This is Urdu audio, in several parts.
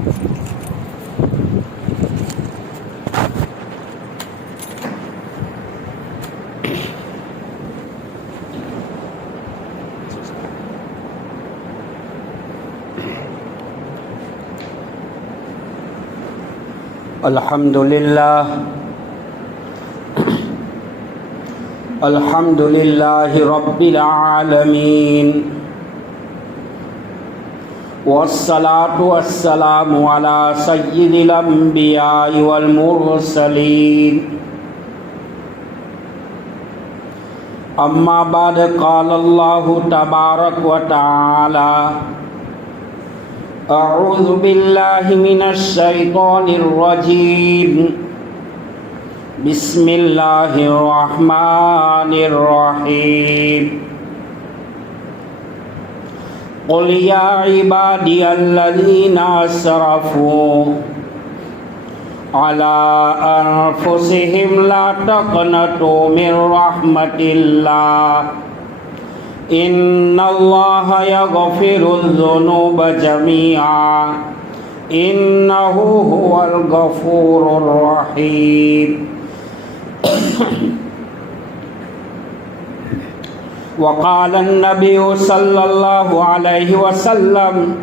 الحمد لله رب العالمين والصلاة والسلام على سيد الأنبياء والمرسلين أما بعد قال الله تبارك وتعالى أعوذ بالله من الشيطان الرجيم بسم الله الرحمن الرحيم قل يا عبادي الذين أسرفوا على أنفسهم لا تقنطوا من رحمة الله إن الله يغفر الذنوب جميعا إنه هو الغفور الرحيم وقال النبي صلى الله عليه وسلم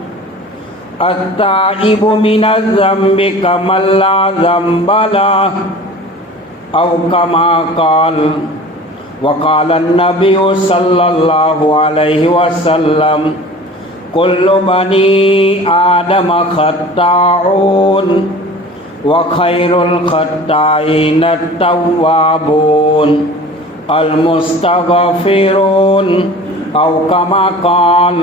التائب من الذنب كمن لا ذنب له أو كما قال وقال النبي صلى الله عليه وسلم كل بني آدم خطاؤون وخير الخطائين التوابون المستغفرون أو كما قال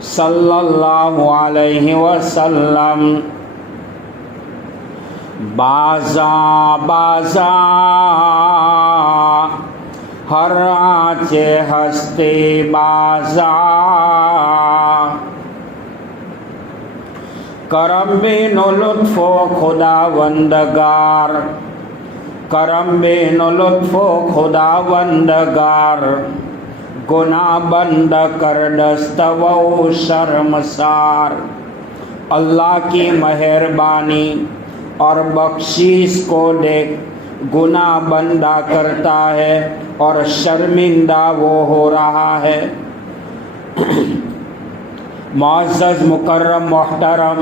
صلى الله عليه وسلم بازا بازا ہر آنچ ہستی بازا کرم بین و لطف و خداوندگار کرم بین و لطف و خداوندگار گناہ بند کر دست و شرمسار اللہ کی مہربانی اور بخشش کو دیکھ گناہ بندہ کرتا ہے اور شرمندہ وہ ہو رہا ہے۔ معزز مکرم محترم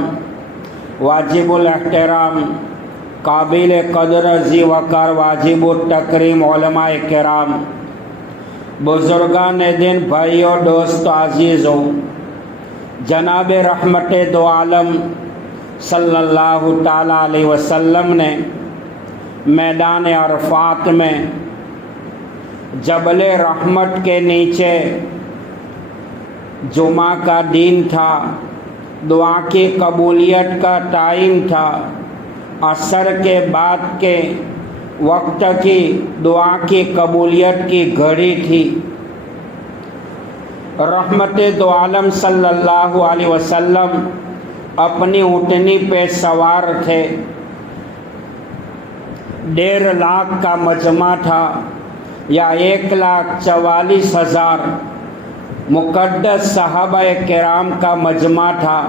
واجب الاحترام قابل قدر ذی وقار واجب التکریم علماء کرام بزرگان دین بھائیوں دوستو عزیزوں، جناب رحمت دو عالم صلی اللہ تعالیٰ علیہ وسلم نے میدان عرفات میں جبل رحمت کے نیچے جمعہ کا دن تھا، دعا کی قبولیت کا ٹائم تھا، عصر کے بعد کے وقت کی دعا کی قبولیت کی گھڑی تھی۔ رحمت دو عالم صلی اللہ علیہ وسلم اپنی اونٹنی پہ سوار تھے۔ 1.5 لاکھ کا مجمع تھا یا 1,44,000 مقدس صحابہ کرام کا مجمع تھا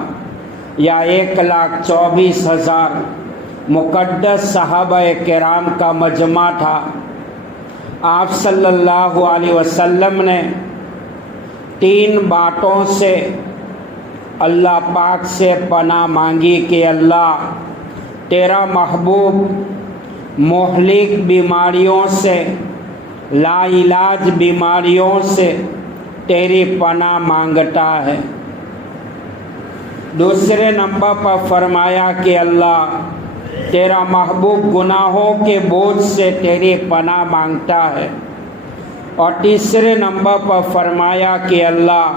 یا 1,24,000 مقدس صحابہ کرام کا مجمع تھا۔ آپ صلی اللہ علیہ وسلم نے 3 باتوں سے اللہ پاک سے پناہ مانگی کہ اللہ تیرا محبوب مہلک بیماریوں سے، لا علاج بیماریوں سے تیری پناہ مانگتا ہے۔ دوسرے نمبر پر فرمایا کہ اللہ تیرا محبوب گناہوں کے بوجھ سے تیری پناہ مانگتا ہے۔ اور تیسرے نمبر پر فرمایا کہ اللہ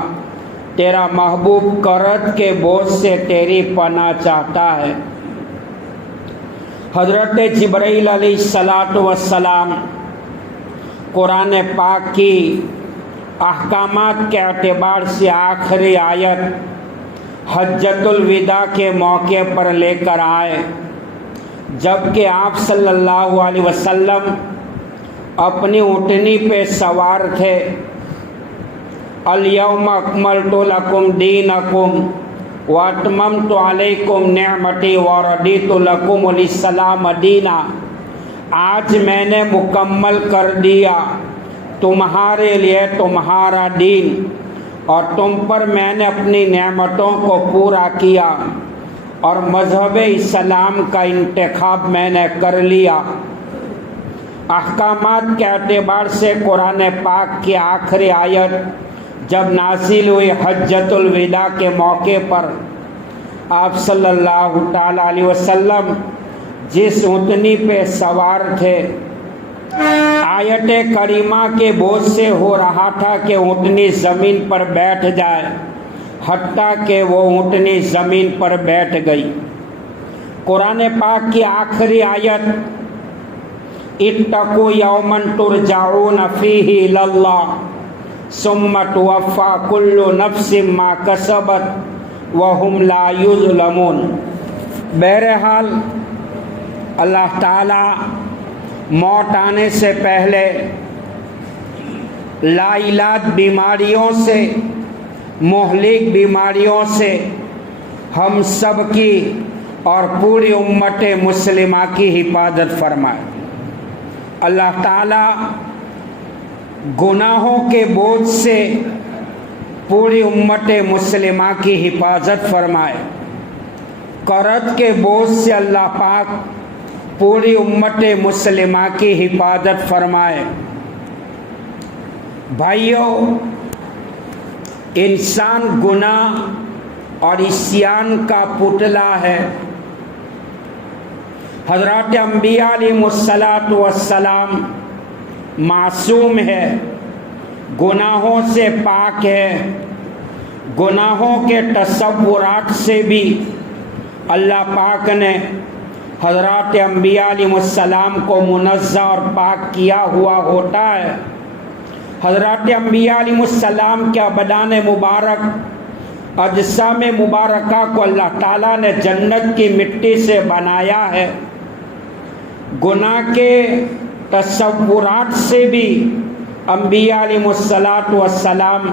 تیرا محبوب قرض کے بوجھ سے تیری پناہ چاہتا ہے۔ حضرت جبرائیل علیہ السلام قرآن پاک کی احکامات کے اعتبار سے آخری آیت حجۃ الوداع کے موقع پر لے کر آئے، جبکہ آپ صلی اللہ علیہ وسلم اپنی اونٹنی پہ سوار تھے۔ الیوم اکملت لکم دینکم، وَأَتْمَمْتُ عَلَيْكُمْ نِعْمَتِي وَرَضِيتُ لَكُمُ الْإِسْلَامَ دِينًا، آج میں نے مکمل کر دیا تمہارے لیے تمہارا دین، اور تم پر میں نے اپنی نعمتوں کو پورا کیا، اور مذہب اسلام کا انتخاب میں نے کر لیا۔ احکامات کے اعتبار سے قرآن پاک کی آخری آیت جب نازل ہوئی حجۃ الوداع کے موقع پر، آپ صلی اللہ تعالیٰ علیہ وسلم جس اونٹنی پہ سوار تھے، آیت کریمہ کے بوجھ سے ہو رہا تھا کہ اونٹنی زمین پر بیٹھ جائے، حتیٰ کہ وہ اونٹنی زمین پر بیٹھ گئی۔ قرآن پاک کی آخری آیت اتقوا یوما ترجعون فیہ الی اللہ ثم توفی کل نفس ما کسبت وہم لا یظلمون۔ بہرحال اللہ تعالی موت آنے سے پہلے لا علاج بیماریوں سے، مہلک بیماریوں سے ہم سب کی اور پوری امت مسلمہ کی حفاظت فرمائے۔ اللہ تعالیٰ گناہوں کے بوجھ سے پوری امت مسلمہ کی حفاظت فرمائے، قرض کے بوجھ سے اللہ پاک پوری امت مسلمہ کی حفاظت فرمائے۔ بھائیوں، انسان گناہ اور عصیان کا پتلا ہے۔ حضرات انبیاء علیہ السلام معصوم ہے، گناہوں سے پاک ہے، گناہوں کے تصورات سے بھی اللہ پاک نے حضرات انبیاء علیہ السلام کو منزہ اور پاک کیا ہوا ہوتا ہے۔ حضرات انبیاء علیہ السلام کے ابدان مبارک، اجسام مبارکہ کو اللہ تعالیٰ نے جنت کی مٹی سے بنایا ہے۔ گناہ کے تصورات سے بھی انبیاء علیہ السلام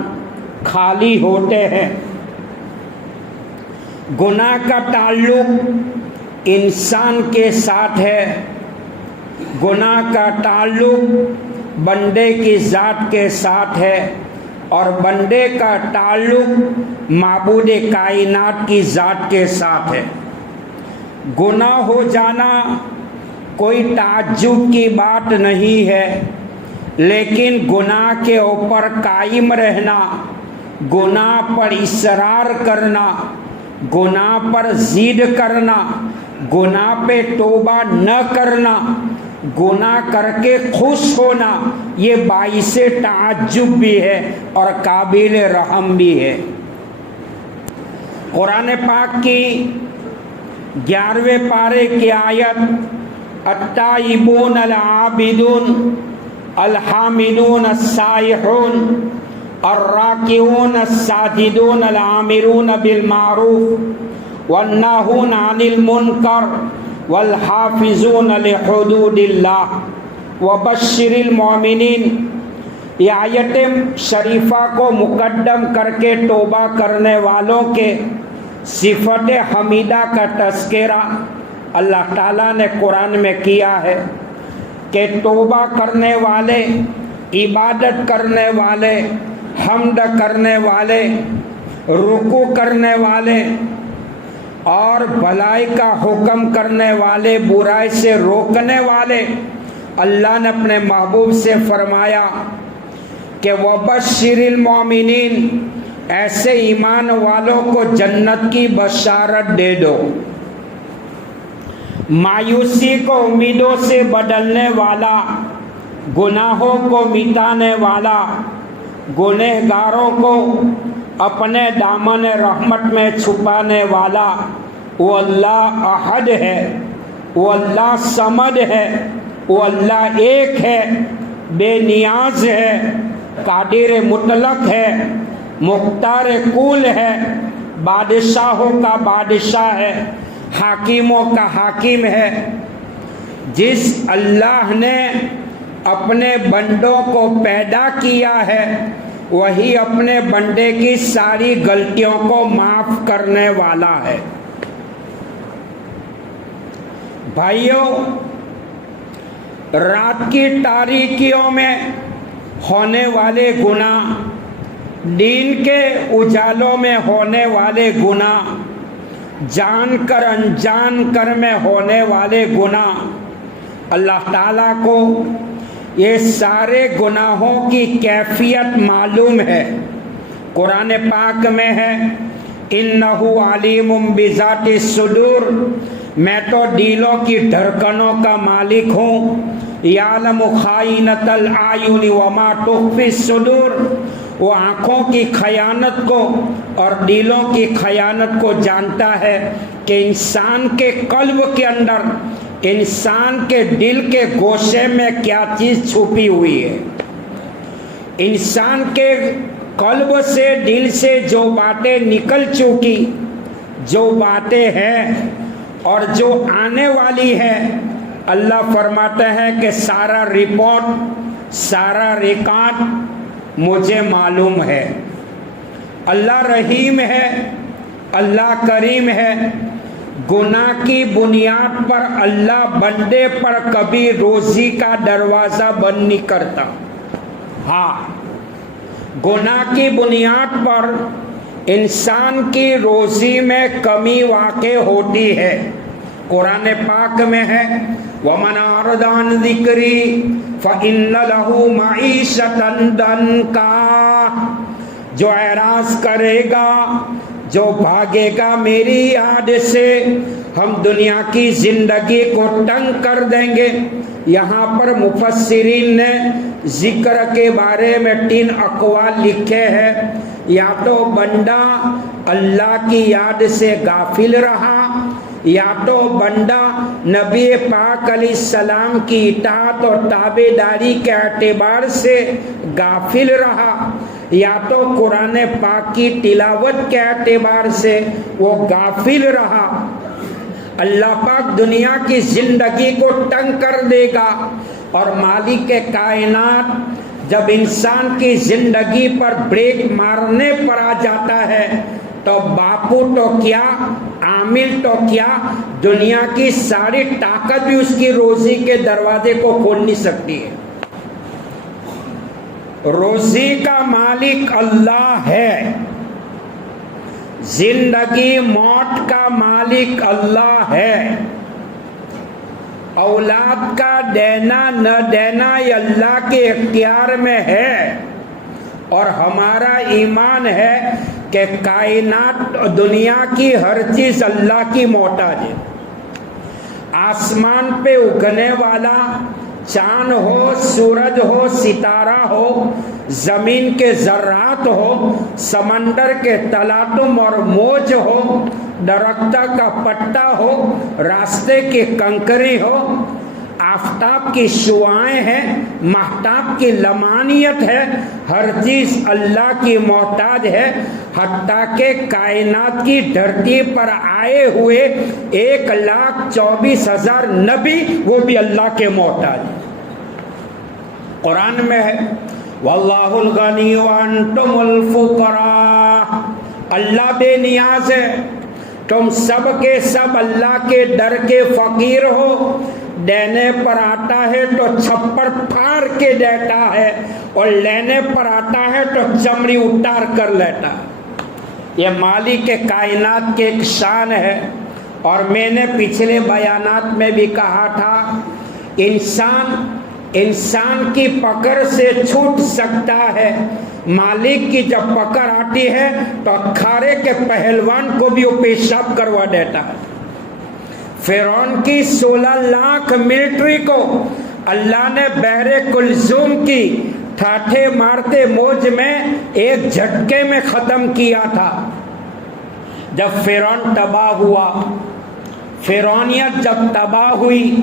خالی ہوتے ہیں۔ گناہ کا تعلق انسان کے ساتھ ہے، گناہ کا تعلق بندے کی ذات کے ساتھ ہے، اور بندے کا تعلق معبود کائنات کی ذات کے ساتھ ہے۔ گناہ ہو جانا کوئی تعجب کی بات نہیں ہے، لیکن گناہ کے اوپر قائم رہنا، گناہ پر اصرار کرنا، گناہ پر ضد کرنا، گناہ پہ توبہ نہ کرنا، گناہ کر کے خوش ہونا، یہ باعث تعجب بھی ہے اور قابل رحم بھی ہے۔ قرآن پاک کی 11ویں پارے کی آیت التائبون العابدون الحامدون السائحون الراکعون الساجدون العامرون بالمعروف والناہون عن المنکر والحافظون لحدود اللہ وبشر المؤمنین۔ یہ آیت شریفہ کو مقدم کر کے توبہ کرنے والوں کے صفت حمیدہ کا تذکرہ اللہ تعالیٰ نے قرآن میں کیا ہے کہ توبہ کرنے والے، عبادت کرنے والے، حمد کرنے والے، رکوع کرنے والے اور بھلائی کا حکم کرنے والے، برائی سے روکنے والے، اللہ نے اپنے محبوب سے فرمایا کہ وَبَشِّرِ الْمُؤْمِنِينَ، ایسے ایمان والوں کو جنت کی بشارت دے دو۔ مایوسی کو امیدوں سے بدلنے والا، گناہوں کو مٹانے والا، گنہگاروں کو اپنے دامن رحمت میں چھپانے والا، وہ اللہ احد ہے، وہ اللہ صمد ہے، وہ اللہ ایک ہے، بے نیاز ہے، قادر مطلق ہے، مختار کل ہے، بادشاہوں کا بادشاہ ہے، حاکموں کا حاکم ہے۔ جس اللہ نے اپنے بندوں کو پیدا کیا ہے، وہی اپنے بندے کی ساری غلطیوں کو معاف کرنے والا ہے۔ بھائیوں، رات کی تاریکیوں میں ہونے والے گناہ، دین کے اجالوں میں ہونے والے گناہ، جان کر انجان کر میں ہونے والے گناہ، اللہ تعالیٰ کو یہ سارے گناہوں کی کیفیت معلوم ہے۔ قرآن پاک میں ہے اِنَّهُ عَلِيمٌ بِذَاتِ الصُّدُورِ، میں تو دلوں کی دھڑکنوں کا مالک ہوں۔ یعلم خائنۃ الأعین وما تخفی الصدور، وہ آنکھوں کی خیانت کو اور دلوں کی خیانت کو جانتا ہے کہ انسان کے قلب کے اندر، انسان کے دل کے گوشے میں کیا چیز چھپی ہوئی ہے۔ انسان کے قلب سے، دل سے جو باتیں نکل چکی، جو باتیں ہیں اور جو آنے والی ہے، اللہ فرماتے ہیں کہ سارا رپورٹ، سارا ریکارڈ مجھے معلوم ہے۔ اللہ رحیم ہے، اللہ کریم ہے۔ گناہ کی بنیاد پر اللہ بندے پر کبھی روزی کا دروازہ بند نہیں کرتا۔ ہاں، گناہ کی بنیاد پر انسان کی روزی میں کمی واقع ہوتی ہے۔ قرآن پاک میں ہے وَمَنْ أَعْرَضَ عَنْ ذِكْرِي فَإِنَّ لَهُ مَعِيشَةً ضَنْكًا، جو اعراض کرے گا، جو بھاگے گا میری یاد سے، ہم دنیا کی زندگی کو تنگ کر دیں گے۔ یہاں پر مفسرین نے ذکر کے بارے میں 3 اقوال لکھے ہیں۔ یا تو بندہ اللہ کی یاد سے غافل رہا، یا تو بندہ نبی پاک علیہ السلام کی اطاعت اور تابعداری کے اعتبار سے غافل رہا، یا تو قرآن پاک کی تلاوت کے اعتبار سے وہ غافل رہا۔ اللہ پاک دنیا کی زندگی کو تنگ کر دے گا، اور مالک کائنات جب انسان کی زندگی پر بریک مارنے پر آ جاتا ہے تو باپو تو کیا، عامل تو کیا، دنیا کی ساری طاقت بھی اس کی روزی کے دروازے کو کھول نہیں سکتی ہے۔ روزی کا مالک اللہ ہے، زندگی موت کا مالک اللہ ہے، اولاد کا دینا نہ دینا یہ اللہ کے اختیار میں ہے، اور ہمارا ایمان ہے کہ کائنات دنیا کی ہر چیز اللہ کی محتاج ہے۔ آسمان پہ اگنے والا چاند ہو، سورج ہو، ستارہ ہو، زمین کے ذرات ہو، سمندر کے تلاطم اور موج ہو، درخت کا پتا ہو، راستے کی کنکری ہو، آفتاب کی شعاعیں ہیں، مہتاب کی لمانیت ہے، ہر چیز اللہ کی محتاج ہے۔ حتیٰ کہ کائنات کی دھرتی پر آئے ہوئے 1,24,000 نبی وہ بھی اللہ کے محتاج ہیں۔ قرآن میں ہے واللہ الغنی وانتم الفقراء، اللہ بے نیاز ہے، تم سب کے سب اللہ کے در کے فقیر ہو۔ دینے پر آتا ہے تو چھپر پھاڑ کے دیتا ہے، اور لینے پر آتا ہے تو چمڑی اتار کر لیتا ہے۔ یہ مالک کائنات کی ایک شان ہے۔ اور میں نے پچھلے بیانات میں بھی کہا تھا، انسان کی پکڑ سے چھوٹ سکتا ہے، مالک کی جب پکڑ آتی ہے تو اکھاڑے کے پہلوان کو بھی وہ پیشاب کروا دیتا ہے۔ فرعون کی 16 لاکھ ملٹری کو اللہ نے بحر کلثوم کی ٹھاٹھے مارتے موج میں ایک جھٹکے میں ختم کیا تھا۔ جب فرعون تباہ ہوا، فرعونیت جب تباہ ہوئی،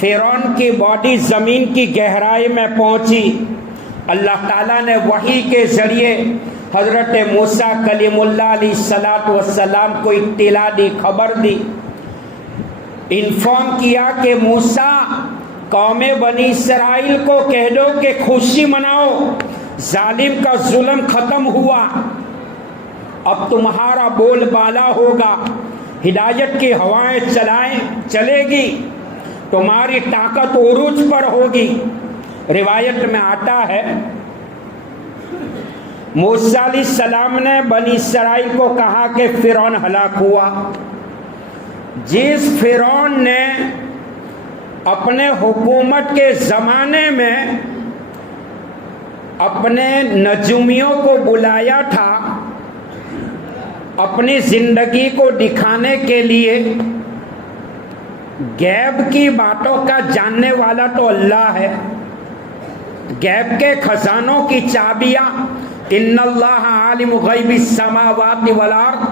فرعون کی باڈی زمین کی گہرائی میں پہنچی، اللہ تعالیٰ نے وحی کے ذریعے حضرت موسیٰ کلیم اللہ علیہ السلام کو اطلاع دی، خبر دی، انفارم کیا کہ موسیٰ قوم بنی اسرائیل کو کہہ دو کہ خوشی مناؤ، ظالم کا ظلم ختم ہوا، اب تمہارا بول بالا ہوگا، ہدایت کی ہوائیں چلے گی، تمہاری طاقت عروج پر ہوگی۔ روایت میں آتا ہے موسیٰ علیہ السلام نے بنی اسرائیل کو کہا کہ فرعون ہلاک ہوا۔ جس فرعون نے اپنے حکومت کے زمانے میں اپنے نجومیوں کو بلایا تھا اپنی زندگی کو دکھانے کے لیے، غیب کی باتوں کا جاننے والا تو اللہ ہے، غیب کے خزانوں کی چابیاں، ان اللہ عالم غیب السماوات والارض،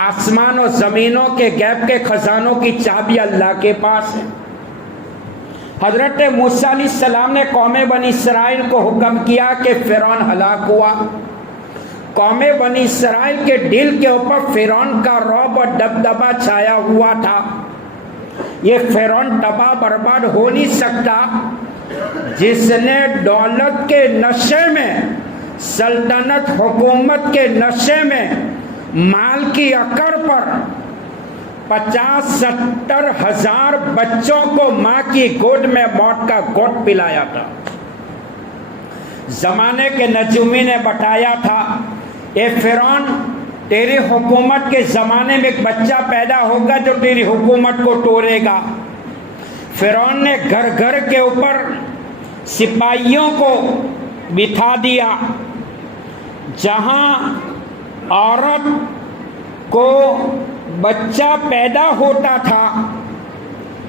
آسمان و زمینوں کے غیب کے خزانوں کی چابیاں اللہ کے پاس ہے۔ حضرت موسیٰ علیہ السلام نے قوم بنی اسرائیل کو حکم کیا کہ فرعون ہلاک ہوا۔ قوم بنی اسرائیل کے دل کے اوپر فرعون کا رعب اور دبدبا چھایا ہوا تھا، یہ فرعون تباہ برباد ہو نہیں سکتا جس نے دولت کے نشے میں، سلطنت حکومت کے نشے میں، مال کی اکڑ پر 50-70 ہزار بچوں کو ماں کی گود میں موت کا گھونٹ پلایا تھا۔ زمانے کے نجومی نے بتایا تھا اے فرعون، تیری حکومت کے زمانے میں ایک بچہ پیدا ہوگا جو تیری حکومت کو توڑے گا۔ فرعون نے گھر گھر کے اوپر سپاہیوں کو بٹھا دیا، جہاں عورت کو بچہ پیدا ہوتا تھا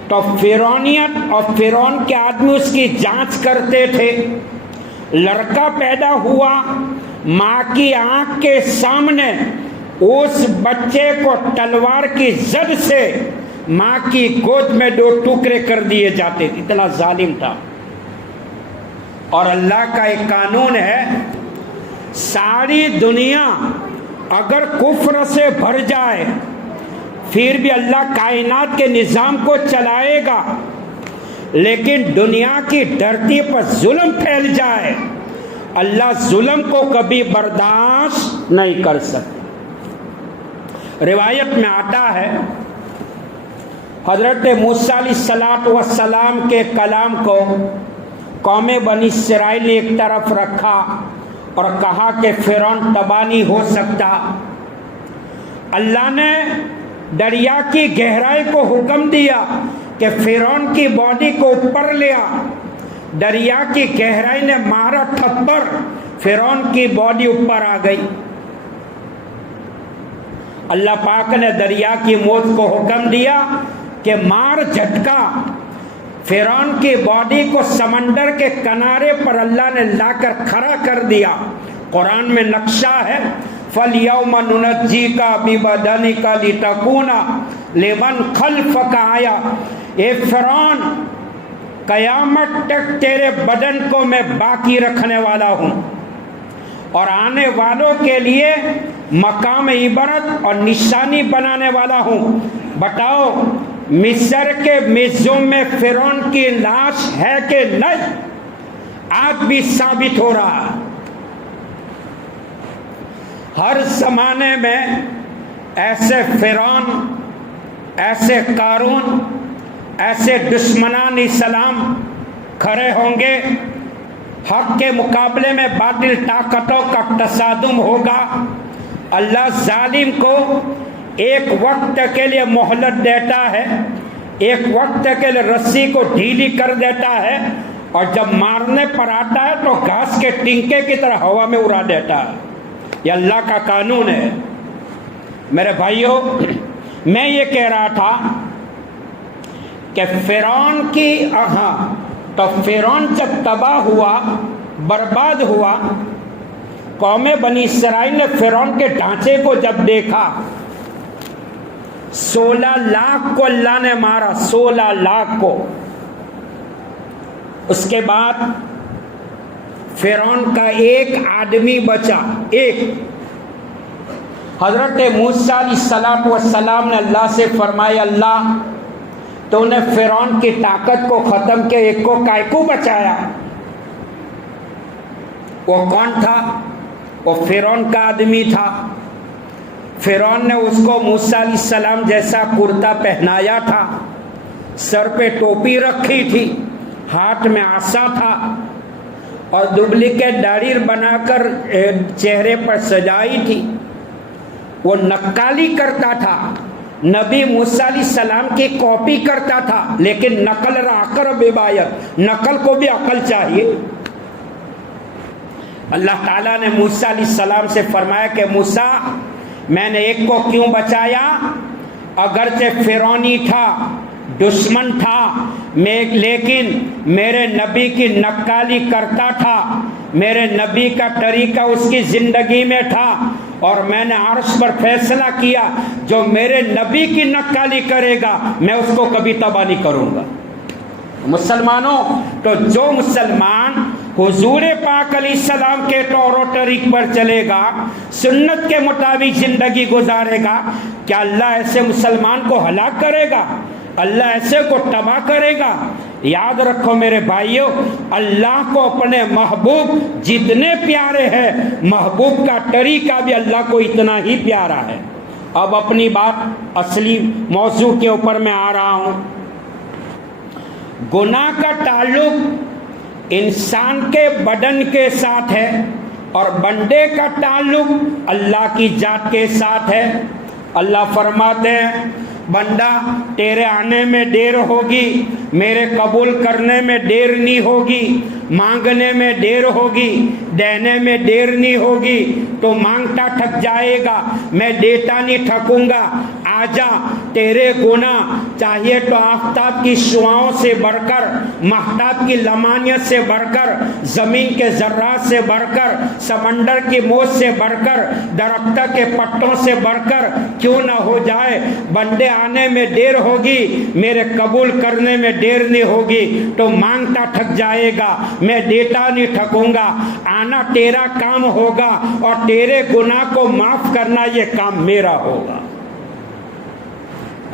تو فرعونیت اور فرعون کے آدمی اس کی جانچ کرتے تھے۔ لڑکا پیدا ہوا، ماں کی آنکھ کے سامنے اس بچے کو تلوار کی زد سے ماں کی گود میں 2 ٹکڑے کر دیے جاتے تھے، اتنا ظالم تھا۔ اور اللہ کا ایک قانون ہے، ساری دنیا اگر کفر سے بھر جائے پھر بھی اللہ کائنات کے نظام کو چلائے گا، لیکن دنیا کی دھرتی پر ظلم پھیل جائے اللہ ظلم کو کبھی برداشت نہیں کر سکتے۔ روایت میں آتا ہے حضرت موسیٰ علیہ السلام کے کلام کو قوم بنی اسرائیل نے ایک طرف رکھا اور کہا کہ فرعون تباہ نہیں ہو سکتا۔ اللہ نے دریا کی گہرائی کو حکم دیا کہ فرعون کی باڈی کو اوپر لیا، دریا کی گہرائی نے مارا تھپڑ، فرعون کی باڈی اوپر آ گئی۔ اللہ پاک نے دریا کی موت کو حکم دیا کہ مار جھٹکا، فرعون کی باڈی کو سمندر کے کنارے پر اللہ نے لا کر کھڑا کر دیا۔ قرآن میں نقشہ ہے فَالْيَوْمَ نُنَجِّيكَ بِبَدَنِكَ لِتَكُونَ لِمَنْ خَلْفَكَ آیَةً، اے فرعون قیامت تک تیرے بدن کو میں باقی رکھنے والا ہوں اور آنے والوں کے لیے مقام عبرت اور نشانی بنانے والا ہوں۔ بتاؤ مصر کے میوزیم میں فرعون کی لاش ہے کہ نہیں؟ آج بھی ثابت ہو رہا ہے۔ ہر زمانے میں ایسے فرعون، ایسے قارون، ایسے دشمنان اسلام کھڑے ہوں گے، حق کے مقابلے میں باطل طاقتوں کا تصادم ہوگا۔ اللہ ظالم کو ایک وقت کے لیے مہلت دیتا ہے، ایک وقت کے لیے رسی کو ڈھیلی کر دیتا ہے، اور جب مارنے پر آتا ہے تو گھاس کے ٹنکے کی طرح ہوا میں اڑا دیتا ہے۔ یہ اللہ کا قانون ہے۔ میرے بھائیوں، میں یہ کہہ رہا تھا کہ فرعون کی تو فرعون جب تباہ ہوا، برباد ہوا، قوم بنی اسرائیل نے فرعون کے ڈھانچے کو جب دیکھا، 16 لاکھ کو اللہ نے مارا، 16 لاکھ کو۔ اس کے بعد فرعون کا ایک آدمی بچا، ایک۔ حضرت موسیٰ علیہ السلام نے اللہ سے فرمایا اللہ تو نے فرعون کی طاقت کو ختم کیا، ایک کو کائے کو بچایا؟ وہ کون تھا؟ وہ فرعون کا آدمی تھا۔ فرعون نے اس کو موسیٰ علیہ السلام جیسا کرتا پہنایا تھا، سر پہ ٹوپی رکھی تھی، ہاتھ میں عصا تھا اور ڈپلیکیٹ داڑھی بنا کر چہرے پر سجائی تھی۔ وہ نقالی کرتا تھا، نبی موسیٰ علیہ السلام کی کاپی کرتا تھا، لیکن نقل راکر بیبایت، نقل کو بھی عقل چاہیے۔ اللہ تعالیٰ نے موسیٰ علیہ السلام سے فرمایا کہ موسیٰ، میں نے ایک کو کیوں بچایا؟ اگرچہ فرعونی تھا، دشمن تھا، لیکن میرے نبی کی نقالی کرتا تھا، میرے نبی کا طریقہ اس کی زندگی میں تھا، اور میں نے عرش پر فیصلہ کیا جو میرے نبی کی نقالی کرے گا میں اس کو کبھی تباہ نہیں کروں گا۔ مسلمانوں، تو جو مسلمان حضور پاک علیہ السلام کے طور و طریق پر چلے گا، سنت کے مطابق زندگی گزارے گا، کیا اللہ ایسے مسلمان کو ہلاک کرے گا؟ اللہ ایسے کو تباہ کرے گا؟ یاد رکھو میرے بھائیوں، اللہ کو اپنے محبوب جتنے پیارے ہیں، محبوب کا طریقہ بھی اللہ کو اتنا ہی پیارا ہے۔ اب اپنی بات اصلی موضوع کے اوپر میں آ رہا ہوں۔ گناہ کا تعلق انسان کے بدن کے ساتھ ہے اور بندے کا تعلق اللہ کی ذات کے ساتھ ہے۔ اللہ فرماتے ہیں، بندہ تیرے آنے میں دیر ہوگی، میرے قبول کرنے میں دیر نہیں ہوگی، مانگنے میں دیر ہوگی، دینے میں دیر نہیں ہوگی، تو مانگتا تھک جائے گا، میں دیتا نہیں تھکوں گا۔ آجا، تیرے گناہ چاہیے تو آفتاب کی شعاؤں سے بڑھ کر، مہتاب کی لمانیت سے بڑھ کر، زمین کے ذرات سے بڑھ کر، سمندر کی موج سے بڑھ کر، درختوں کے پتوں سے بڑھ کر کیوں نہ ہو جائے، بندے آنے میں دیر ہوگی، میرے قبول کرنے میں دیر نہیں ہوگی، تو مانگتا تھک جائے گا، میں دیتا نہیں تھکوں گا۔ آنا تیرا کام ہوگا اور تیرے گناہ کو معاف کرنا یہ کام میرا ہوگا۔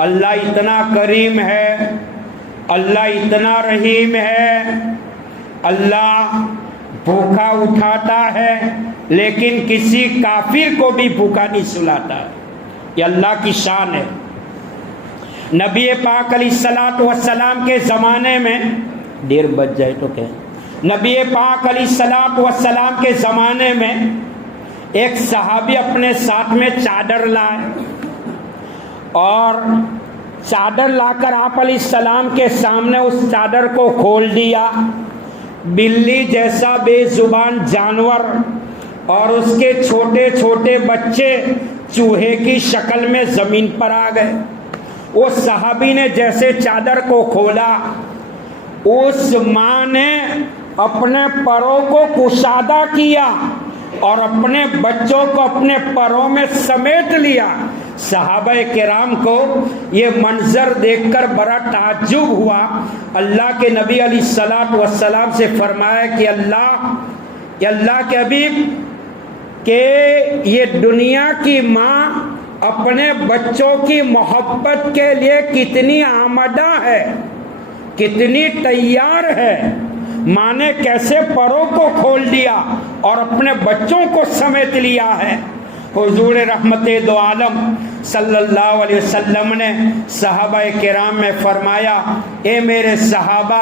اللہ اتنا کریم ہے، اللہ اتنا رحیم ہے، اللہ بھوکا اٹھاتا ہے لیکن کسی کافر کو بھی بھوکا نہیں سلاتا۔ یہ اللہ کی شان ہے۔ نبی پاک علیہ السلام کے زمانے میں، دیر بج جائے تو کہ نبی پاک علیہ السلام کے زمانے میں ایک صحابی اپنے ساتھ میں چادر لائے اور چادر لا کر آپ علیہ السلام کے سامنے اس چادر کو کھول دیا۔ بلی جیسا بے زبان جانور اور اس کے چھوٹے چھوٹے بچے چوہے کی شکل میں زمین پر آ گئے۔ اس صحابی نے جیسے چادر کو کھولا، اس ماں نے اپنے پروں کو کشادہ کیا اور اپنے بچوں کو اپنے پروں میں سمیٹ لیا۔ صحابہ کرام کو یہ منظر دیکھ کر بڑا تعجب ہوا۔ اللہ کے نبی علیہ السلام سے فرمایا کہ اللہ کے حبیب، کہ یہ دنیا کی ماں اپنے بچوں کی محبت کے لیے کتنی آمادہ ہے، کتنی تیار ہے۔ ماں نے کیسے پروں کو کھول دیا اور اپنے بچوں کو سمیٹ لیا ہے۔ حضور رحمت دو عالم صلی اللہ علیہ وسلم نے صحابہ کرام میں فرمایا، اے میرے صحابہ،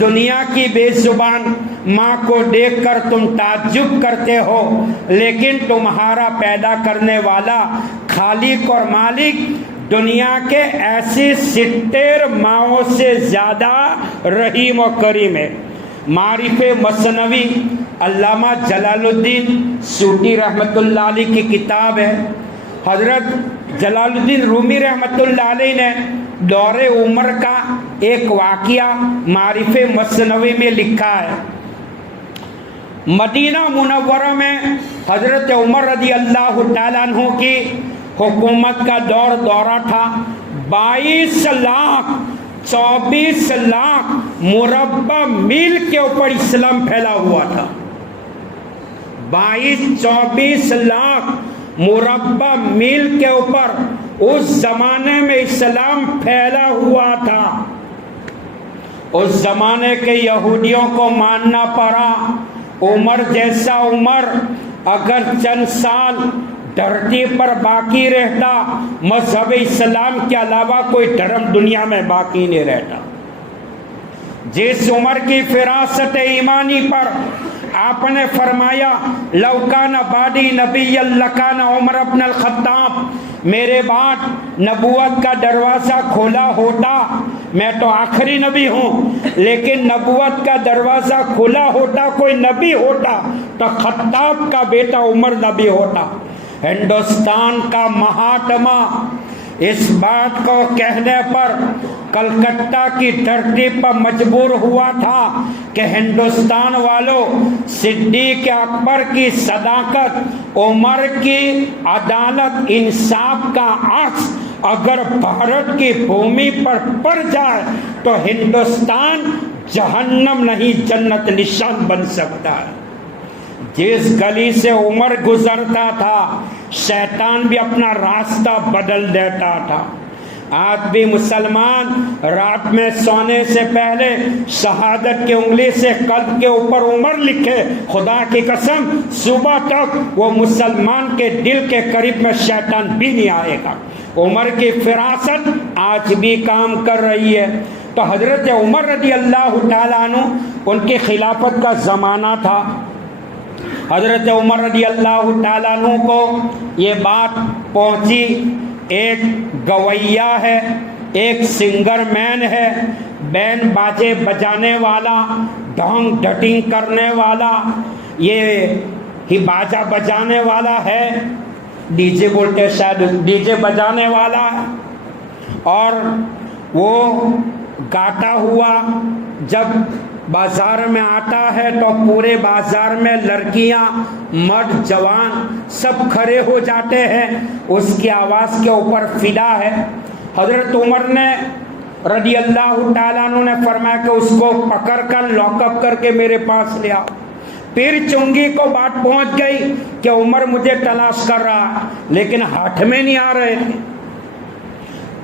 دنیا کی بے زبان ماں کو دیکھ کر تم تعجب کرتے ہو، لیکن تمہارا پیدا کرنے والا خالق اور مالک دنیا کے ایسی 70 ماؤں سے زیادہ رحیم و کریم ہے۔ معارف مثنوی علامہ جلال الدین سیوطی رحمۃ اللہ علیہ کی کتاب ہے۔ حضرت جلال الدین رومی رحمۃ اللہ علیہ نے دور عمر کا ایک واقعہ معارف مثنوی میں لکھا ہے۔ مدینہ منورہ میں حضرت عمر رضی اللہ تعالیٰ عنہ کی حکومت کا دورہ تھا۔ 24 لاکھ مربع میل کے اوپر اسلام پھیلا ہوا تھا۔ 24 لاکھ مربع میل کے اوپر اس زمانے میں اسلام پھیلا ہوا تھا۔ اس زمانے کے یہودیوں کو ماننا پڑا، عمر جیسا عمر اگر چند سال دھرتی پر باقی رہتا، مذہب اسلام کے علاوہ کوئی دھرم دنیا میں باقی نہیں رہتا۔ جس عمر کی فراست ایمانی پر آپ نے فرمایا لو کان بعدی نبی لکان عمر بن الخطاب، میرے بعد نبوت کا دروازہ کھولا ہوتا، میں تو آخری نبی ہوں لیکن نبوت کا دروازہ کھلا ہوتا، کوئی نبی ہوتا تو خطاب کا بیٹا عمر نبی ہوتا۔ ہندوستان کا مہاتما اس بات کو کہنے پر کلکتہ کی دھرتی پر مجبور ہوا تھا کہ ہندوستان والوں، صدیق اکبر کی صداقت، عمر کی عدالت، انصاف کا عکس اگر بھارت کی بھومی پر پڑ جائے تو ہندوستان جہنم نہیں جنت نشان بن سکتا ہے۔ جس گلی سے عمر گزرتا تھا شیطان بھی اپنا راستہ بدل دیتا تھا۔ آج بھی مسلمان رات میں سونے سے پہلے شہادت کی انگلی سے قلب کے اوپر عمر لکھے، خدا کی قسم صبح تک وہ مسلمان کے دل کے قریب میں شیطان بھی نہیں آئے گا۔ عمر کی فراست آج بھی کام کر رہی ہے۔ تو حضرت عمر رضی اللہ تعالیٰ عنہ، ان کی خلافت کا زمانہ تھا۔ حضرت عمر رضی اللہ تعالیٰ عنہ کو یہ بات پہنچی، ایک گویا ہے، ایک سنگر مین ہے، بین باجے بجانے والا، ڈھونگ ڈھٹنگ کرنے والا، یہ ہی باجا بجانے والا ہے، ڈی جے بولتے شاید، ڈی جے بجانے والا ہے، اور وہ گاتا ہوا جب بازار میں آتا ہے تو پورے بازار میں لڑکیاں، مرد، جوان سب کھڑے ہو جاتے ہیں، اس کی آواز کے اوپر فدا ہے۔ حضرت عمر نے رضی اللہ تعالیٰ عنہ نے فرمایا کہ اس کو پکڑ کر لاک اپ کر کے میرے پاس لے آؤ۔ پیر چنگی کو بات پہنچ گئی کہ عمر مجھے تلاش کر رہا ہے لیکن ہاتھ میں نہیں آ رہے تھے۔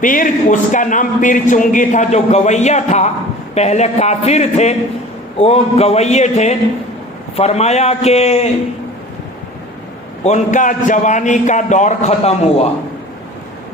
پیر، اس کا نام پیر چنگی تھا، جو گویا تھا، پہلے کافر تھے، وہ گویے تھے۔ فرمایا کہ ان کا جوانی کا دور ختم ہوا۔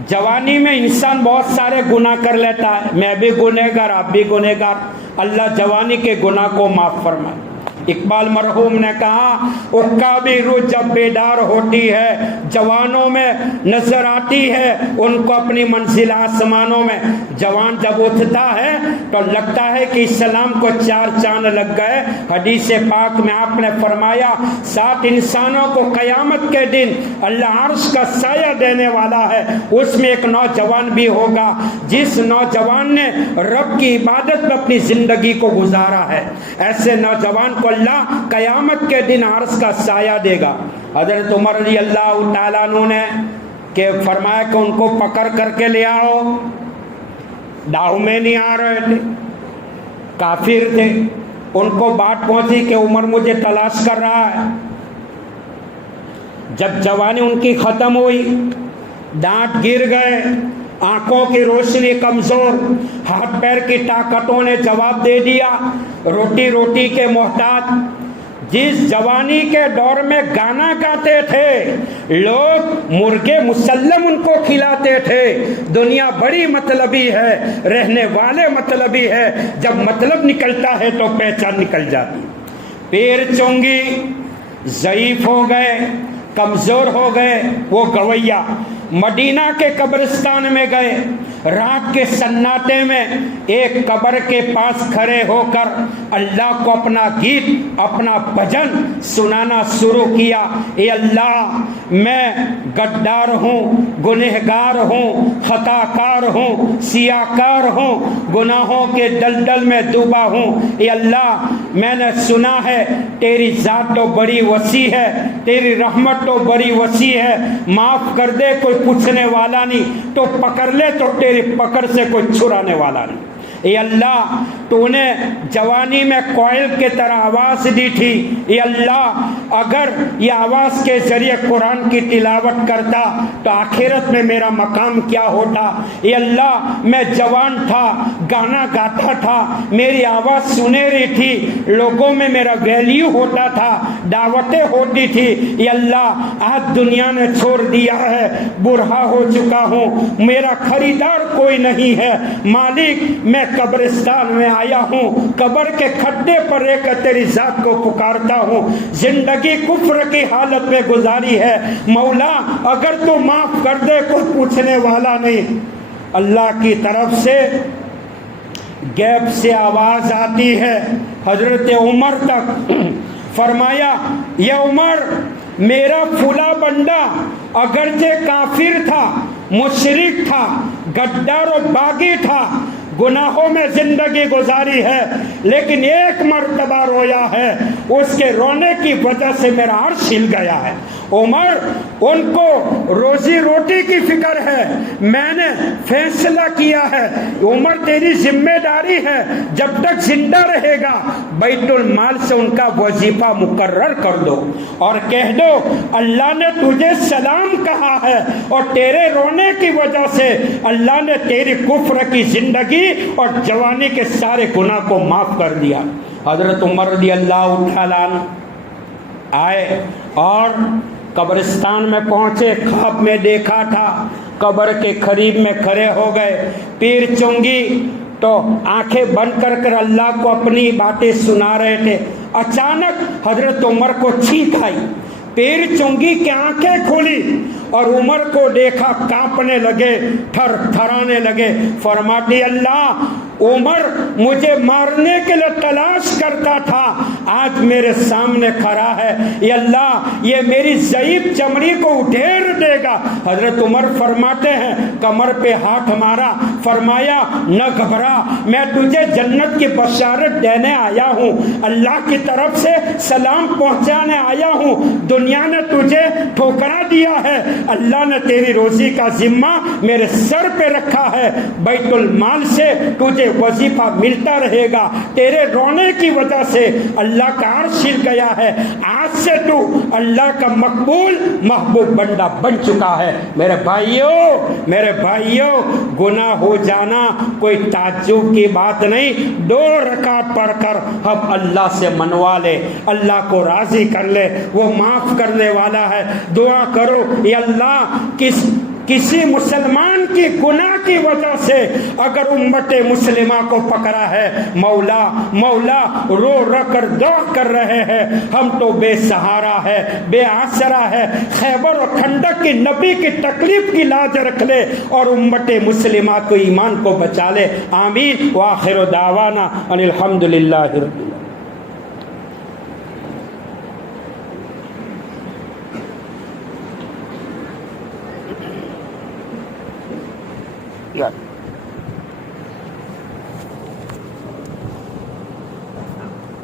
جوانی میں انسان بہت سارے گناہ کر لیتا ہے، میں بھی گنہگار، آپ بھی گنہگار، اللہ جوانی کے گناہ کو معاف فرمائے۔ اقبال مرحوم نے کہا اکا بھی روح جب بیدار ہوتی ہے، جوانوں میں نظر آتی ہے ان کو اپنی منزل آسمانوں میں۔ جوان جب اٹھتا ہے تو لگتا ہے کہ اسلام کو چار چاند لگ گئے۔ حدیث پاک میں آپ نے فرمایا 7 انسانوں کو قیامت کے دن اللہ عرش کا سایہ دینے والا ہے، اس میں ایک نوجوان بھی ہوگا جس نوجوان نے رب کی عبادت میں اپنی زندگی کو گزارا ہے۔ ایسے نوجوان کو اللہ قیامت کے دن عرش کا سایہ دے گا۔ حضرت عمر رضی اللہ تعالیٰ عنہ نے کہ فرمایا کہ ان کو پکڑ کر کے لے آؤ۔ داؤ میں نہیں آ رہے تھے، کافر تھے۔ ان کو بات پہنچی کہ عمر مجھے تلاش کر رہا ہے۔ جب جوانی ان کی ختم ہوئی، دانت گر گئے، آنکھوں کی روشنی کمزور، ہاتھ پیر کی طاقتوں نے جواب دے دیا، روٹی روٹی کے محتاج۔ جس جوانی کے دور میں گانا گاتے تھے لوگ، مرغے مسلم ان کو کھلاتے تھے۔ دنیا بڑی مطلبی ہے، رہنے والے مطلبی ہے، جب مطلب نکلتا ہے تو پہچان نکل جاتی۔ پیر چونگی ضعیف ہو گئے، کمزور ہو گئے۔ وہ گویا مدینہ کے قبرستان میں گئے، رات کے سناٹے میں ایک قبر کے پاس کھڑے ہو کر اللہ کو اپنا گیت، اپنا بھجن سنانا شروع کیا۔ اے اللہ، میں غدار ہوں، گنہگار ہوں، خطا کار ہوں، سیاہ کار ہوں، گناہوں کے دلدل میں ڈوبا ہوں۔ اے اللہ، میں نے سنا ہے تیری ذات تو بڑی وسیع ہے، تیری رحمت تو بڑی وسیع ہے، معاف کر دے، کوئی پوچھنے والا نہیں، تو پکڑ لے تو تیری پکڑ سے کوئی چھڑانے والا نہیں۔ اے اللہ، تو نے جوانی میں کوئل کے طرح آواز دی تھی، اے اللہ اگر یہ آواز کے ذریعے قرآن کی تلاوت کرتا تو آخرت میں میرا مقام کیا ہوتا. اے اللہ میں جوان تھا, گانا گاتا تھا, میری آواز سنہری تھی, لوگوں میں میرا ویلیو ہوتا تھا, دعوتیں ہوتی تھی. اے اللہ آج دنیا نے چھوڑ دیا ہے, بوڑھا ہو چکا ہوں, میرا خریدار کوئی نہیں ہے. مالک میں قبرستان میں آیا ہوں, قبر کے کھڈے پر ایک تیری ذات کو پکارتا ہوں. زندگی کفر کی حالت میں گزاری ہے, مولا اگر تو معاف کر دے کوئی پوچھنے والا نہیں. اللہ کی طرف سے غیب سے آواز آتی ہے حضرت عمر تک. فرمایا یہ عمر, میرا فلاں بندہ اگرچہ کافر تھا, مشرک تھا, غدار و باغی تھا, گناہوں میں زندگی گزاری ہے, لیکن ایک مرتبہ رویا ہے, اس کے رونے کی وجہ سے میرا عرش ہل گیا ہے. عمر ان کو روزی روٹی کی فکر ہے, میں نے فیصلہ کیا ہے عمر تیری ذمہ داری ہے جب تک زندہ رہے گا بیت المال سے ان کا وظیفہ مقرر کر دو اور کہہ دو اللہ نے تجھے سلام کہا ہے اور تیرے رونے کی وجہ سے اللہ نے تیری کفر کی زندگی اور جوانی کے سارے گناہ کو معاف کر دیا. حضرت عمر رضی اللہ تعالیٰ عنہ آئے اور قبرستان میں پہنچے. خواب میں دیکھا تھا, قبر کے قریب میں کھڑے ہو گئے, پیر چونگی تو آنکھیں بند کر کر اللہ کو اپنی باتیں سنا رہے تھے. اچانک حضرت عمر کو چھینک آئی, پیر چونگی کی آنکھیں کھلی اور عمر کو دیکھا, کانپنے لگے, تھر تھرانے لگے. فرماتے اللہ عمر مجھے مارنے کے لیے تلاش کرتا تھا, آج میرے سامنے کھڑا ہے, یہ اللہ یہ میری ضعیف چمڑی کو ادھیڑ دے گا. حضرت عمر فرماتے ہیں کمر پہ ہاتھ مارا, فرمایا نہ گھبرا, میں تجھے جنت کی بشارت دینے آیا ہوں, اللہ کی طرف سے سلام پہنچانے آیا ہوں. دنیا نے تجھے ٹھکرا دیا ہے, اللہ نے تیری روزی کا ذمہ میرے سر پہ رکھا ہے, بیت المال سے تجھے وظیفہ ملتا رہے گا. تیرے رونے کی وجہ سے اللہ کا عرش ہل گیا ہے, آج سے تو اللہ کا مقبول محبوب بندہ بن چکا ہے. میرے بھائیوں گناہ ہو جانا کوئی تعجب کی بات نہیں. 2 رکعت پڑھ کر ہم اللہ سے منوا لے, اللہ کو راضی کر لے, وہ معاف کرنے والا ہے. دعا کرو یا اللہ کسی مسلمان کی گناہ کی وجہ سے اگر امت مسلمہ کو پکڑا ہے, مولا رو کر دعا کر رہے ہیں, ہم تو بے سہارا ہے, بے آسرا ہے. خیبر و خندق کی نبی کی تکلیف کی لاج رکھ لے اور امت مسلمہ کو ایمان کو بچا لے. آمین. وآخر دعوانا ان الحمد للہ رب العالمین.